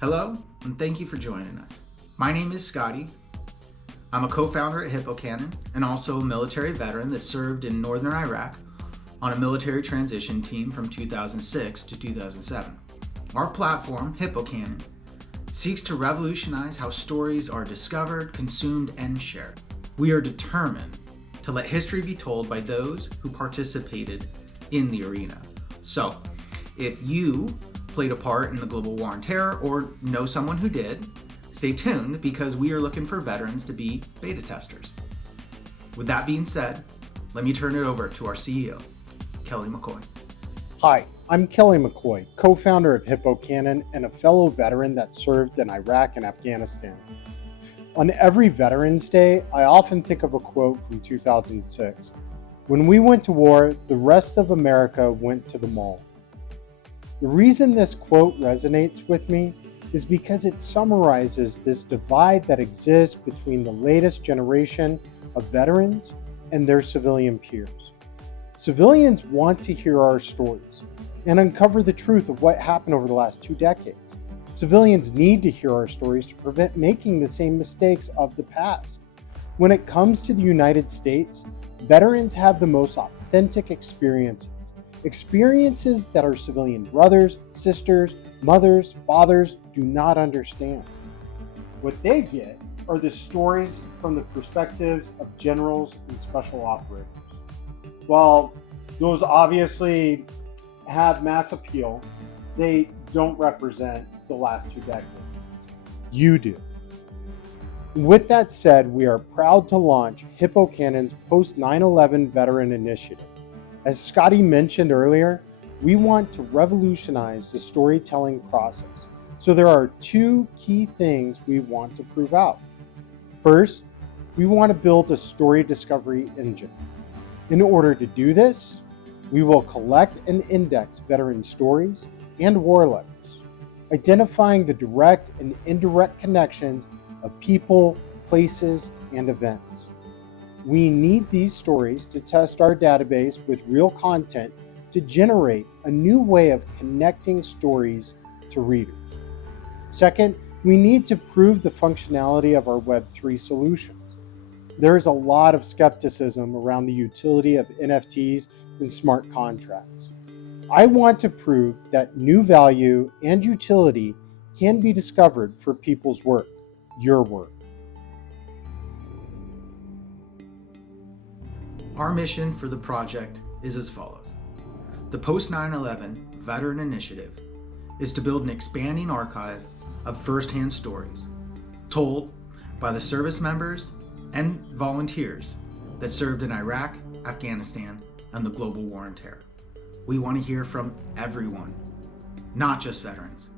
Hello, and thank you for joining us. My name is Scotty. I'm a co-founder at Hippocanon and also a military veteran that served in northern Iraq on a military transition team from 2006 to 2007. Our platform, Hippocanon, seeks to revolutionize how stories are discovered, consumed, and shared. We are determined to let history be told by those who participated in the arena. So, if you played a part in the global war on terror or know someone who did, stay tuned because we are looking for veterans to be beta testers. With that being said, let me turn it over to our CEO, Kelly McCoy. Hi, I'm Kelly McCoy, co-founder of Hippocanon and a fellow veteran that served in Iraq and Afghanistan. On every Veterans Day, I often think of a quote from 2006. When we went to war, the rest of America went to the mall. The reason this quote resonates with me is because it summarizes this divide that exists between the latest generation of veterans and their civilian peers. Civilians want to hear our stories and uncover the truth of what happened over the last 2 decades. Civilians need to hear our stories to prevent making the same mistakes of the past. When it comes to the United States, veterans have the most authentic experiences that our civilian brothers, sisters, mothers, fathers do not understand. What they get are the stories from the perspectives of generals and special operators. While those obviously have mass appeal, they don't represent the last 2 decades. You do. With that said, we are proud to launch Hippocanon's Post-9/11 Veteran Initiative. As Scotty mentioned earlier, we want to revolutionize the storytelling process. So there are 2 key things we want to prove out. First, we want to build a story discovery engine. In order to do this, we will collect and index veteran stories and war letters, identifying the direct and indirect connections of people, places, and events. We need these stories to test our database with real content to generate a new way of connecting stories to readers. Second, we need to prove the functionality of our Web3 solutions. There is a lot of skepticism around the utility of NFTs and smart contracts. I want to prove that new value and utility can be discovered for people's work, your work. Our mission for the project is as follows. The Post-9/11 Veteran Initiative is to build an expanding archive of first-hand stories told by the service members and volunteers that served in Iraq, Afghanistan, and the global war on terror. We want to hear from everyone, not just veterans.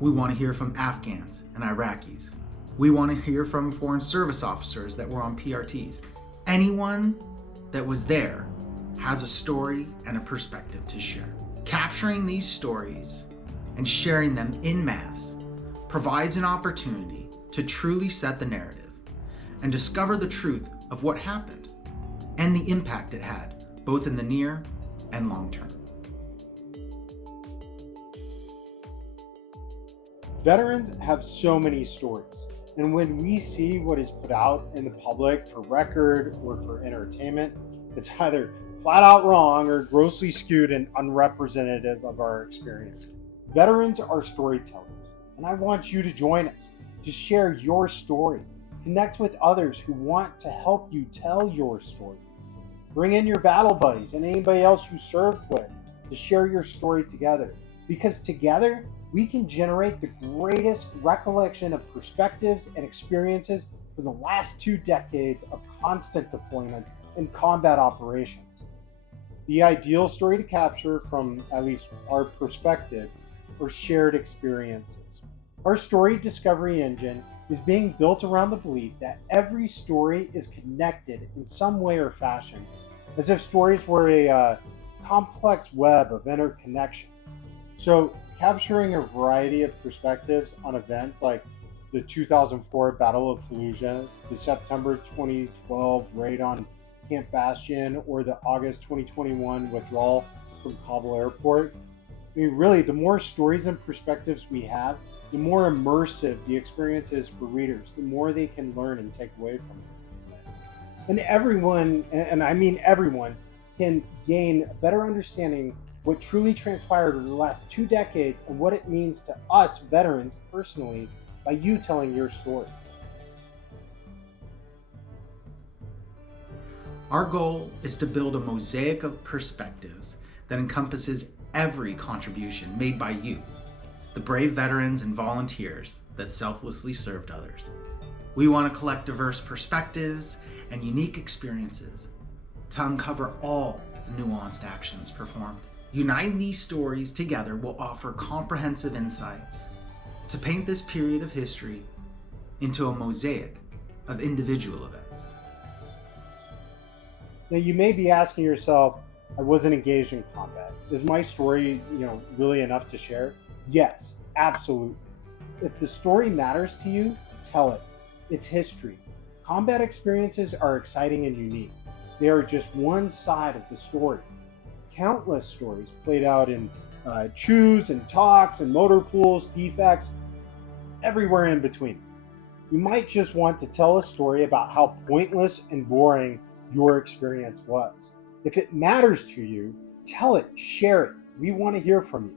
We want to hear from Afghans and Iraqis. We want to hear from foreign service officers that were on PRTs. Anyone that was there has a story and a perspective to share. Capturing these stories and sharing them en masse provides an opportunity to truly set the narrative and discover the truth of what happened and the impact it had, both in the near and long term. Veterans have so many stories, and when we see what is put out in the public for record or for entertainment, it's either flat out wrong or grossly skewed and unrepresentative of our experience. Veterans are storytellers, and I want you to join us to share your story. Connect with others who want to help you tell your story. Bring in your battle buddies and anybody else you served with to share your story together, because together we can generate the greatest recollection of perspectives and experiences for the last 2 decades of constant deployment and combat operations. The ideal story to capture from at least our perspective are shared experiences. Our story discovery engine is being built around the belief that every story is connected in some way or fashion, as if stories were a complex web of interconnection. So capturing a variety of perspectives on events like the 2004 Battle of Fallujah, the September 2012 raid on Camp Bastion, or the August 2021 withdrawal from Kabul airport. I mean, really, the more stories and perspectives we have, the more immersive the experience is for readers, the more they can learn and take away from it. And everyone, and I mean everyone, can gain a better understanding what truly transpired over the last 2 decades and what it means to us veterans personally by you telling your story. Our goal is to build a mosaic of perspectives that encompasses every contribution made by you, the brave veterans and volunteers that selflessly served others. We want to collect diverse perspectives and unique experiences to uncover all the nuanced actions performed. Uniting these stories together will offer comprehensive insights to paint this period of history into a mosaic of individual events. Now you may be asking yourself, I wasn't engaged in combat. Is my story, really enough to share? Yes, absolutely. If the story matters to you, tell it. It's history. Combat experiences are exciting and unique. They are just one side of the story. Countless stories played out in chews and talks and motor pools, defects, everywhere in between. You might just want to tell a story about how pointless and boring your experience was. If it matters to you, tell it, share it. We want to hear from you.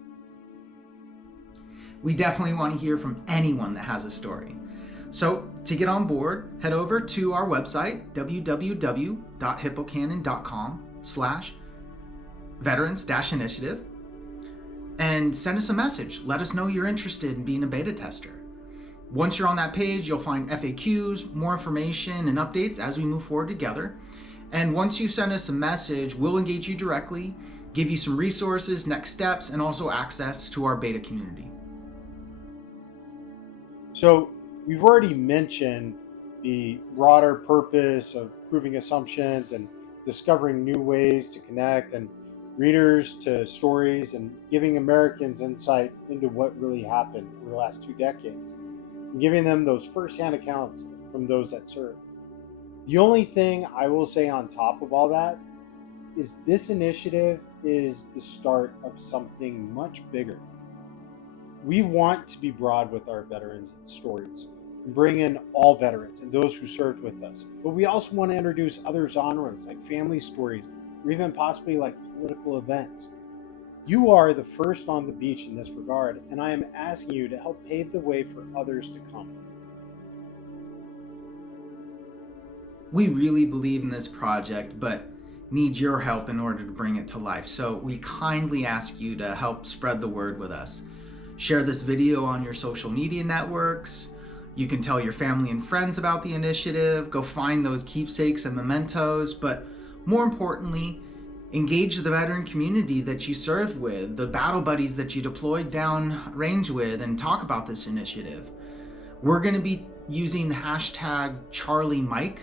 We definitely want to hear from anyone that has a story. So to get on board, head over to our website, www.hippocanon.com/veterans-initiative, and send us a message. Let us know you're interested in being a beta tester. Once you're on that page, you'll find FAQs, more information, and updates as we move forward together. And once you send us a message, we'll engage you directly, give you some resources, next steps, and also access to our beta community. So we've already mentioned the broader purpose of proving assumptions and discovering new ways to connect and readers to stories and giving Americans insight into what really happened for the last 2 decades and giving them those firsthand accounts from those that served. The only thing I will say on top of all that is this initiative is the start of something much bigger. We want to be broad with our veteran stories and bring in all veterans and those who served with us. But we also want to introduce other genres like family stories or even possibly like political events. You are the first on the beach in this regard, and I am asking you to help pave the way for others to come. We really believe in this project, but need your help in order to bring it to life. So we kindly ask you to help spread the word with us. Share this video on your social media networks. You can tell your family and friends about the initiative. Go find those keepsakes and mementos. But more importantly, engage the veteran community that you served with, the battle buddies that you deployed down range with, and talk about this initiative. We're going to be using the hashtag #CharlieMike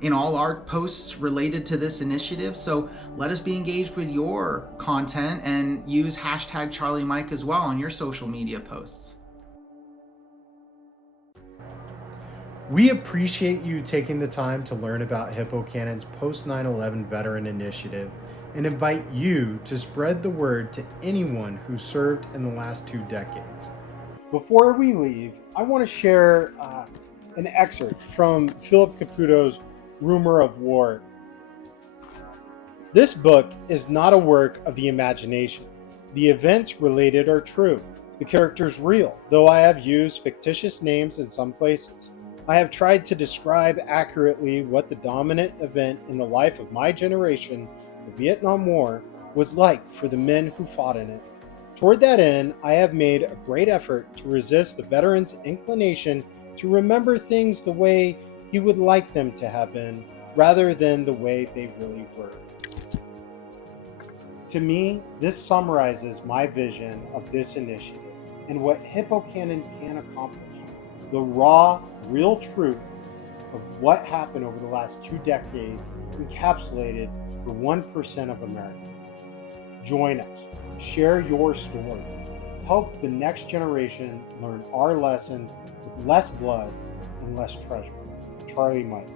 in all our posts related to this initiative. So let us be engaged with your content and use hashtag #CharlieMike as well on your social media posts. We appreciate you taking the time to learn about Hippocanon's Post-9/11 Veteran Initiative and invite you to spread the word to anyone who served in the last 2 decades. Before we leave, I want to share an excerpt from Philip Caputo's Rumor of War. This book is not a work of the imagination. The events related are true. The characters real, though I have used fictitious names in some places. I have tried to describe accurately what the dominant event in the life of my generation, the Vietnam War, was like for the men who fought in it. Toward that end, I have made a great effort to resist the veteran's inclination to remember things the way he would like them to have been, rather than the way they really were. To me, this summarizes my vision of this initiative and what Hippocanon can accomplish. The raw, real truth of what happened over the last 2 decades encapsulated for 1% of America. Join us. Share your story. Help the next generation learn our lessons with less blood and less treasure. Charlie Mike.